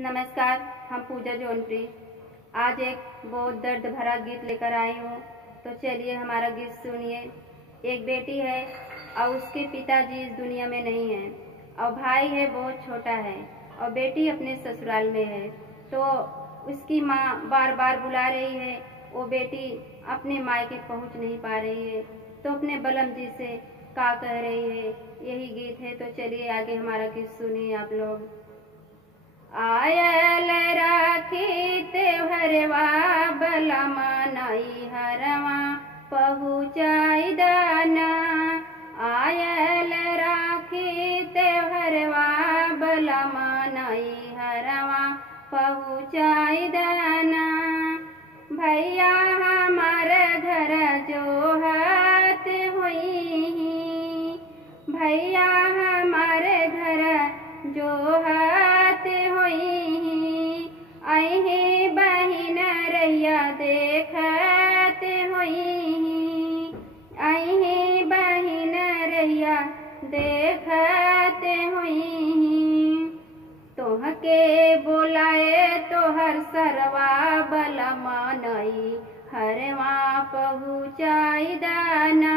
नमस्कार, हम पूजा जौनप्री आज एक बहुत दर्द भरा गीत लेकर आई हूँ। तो चलिए हमारा गीत सुनिए। एक बेटी है और उसके पिताजी इस दुनिया में नहीं हैं और भाई है बहुत छोटा है और बेटी अपने ससुराल में है। तो उसकी माँ बार बार बुला रही है, वो बेटी अपने मायके पहुँच नहीं पा रही है। तो अपने बलम जी से का कह रही है, यही गीत है। तो चलिए आगे हमारा गीत सुनिए आप लोग। आयल राखी त्योहरवा बलमा नई हरवा पहुँचाई दाना। आयल राखी त्योहरवा बलमा नई हरवा पहुँचाई दाना। भैया हमारे घर जो हाथ हुई, भैया हमारे घर जो हाथ आई बहिन रैया देखत हुई, आई बहिन रैया देखत हुई। तोहके बोलाए तोहर सरवा बलमा नई हरवा पहुँचाई दाना।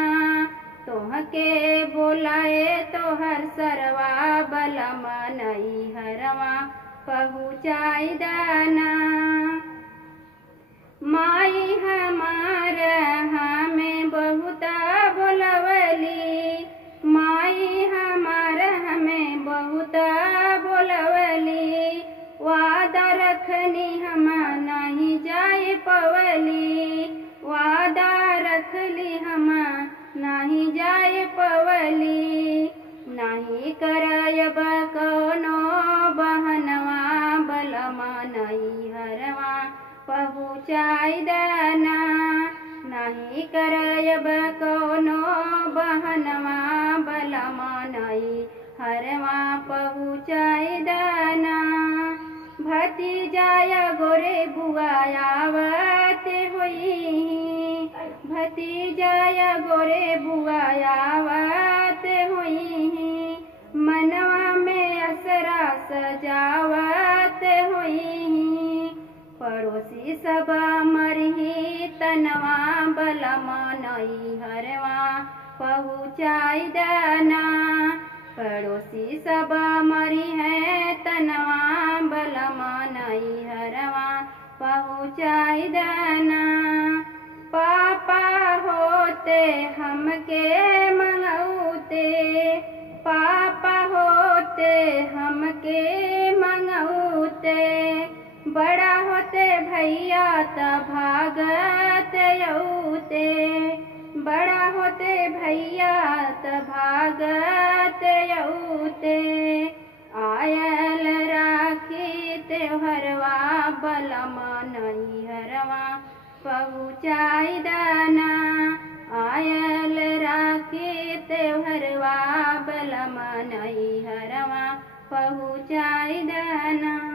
तोहके बोलाए तोहर सरवा बलमा नई हरवा पहुँचाई दाना। माई हमार हमें बहुत बोलवली, माई हमार हमें बहुत बोलवली। वादा रखनी हम नहीं जाए पवली, वादा रखली हम नहीं जाए पवली। नहीं करयब कोनो बहनवा बलमा नई हरवा पहुँचाई दाना। नहीं करयब कोनो बहनवा बलमा नई हरवा पहुँचाई दाना। भतीजाया गोरे बुआ आवत हुई, भतीजाया गोरे बुआ आवत हुई। मनवा में असरा सजावत हुई। पड़ोसी सब मरही तनवा बलमा नई हरवा पहुँचाई दाना। पड़ोसी सब मरी है तनवा बलमा नई हरवा पहुँचाई दाना। पापा होते हमके मंगौते, पापा होते हमके मंगौते। बड़ा होते भैया त भागत यौते, बड़ा होते भैया त भागत यौते। आयल राखी त्योहरवा बलमा नई हरवा पहुँचाई दाना। आयल राखी त्योहरवा बलमा नई हरवा पहुँचाई दाना।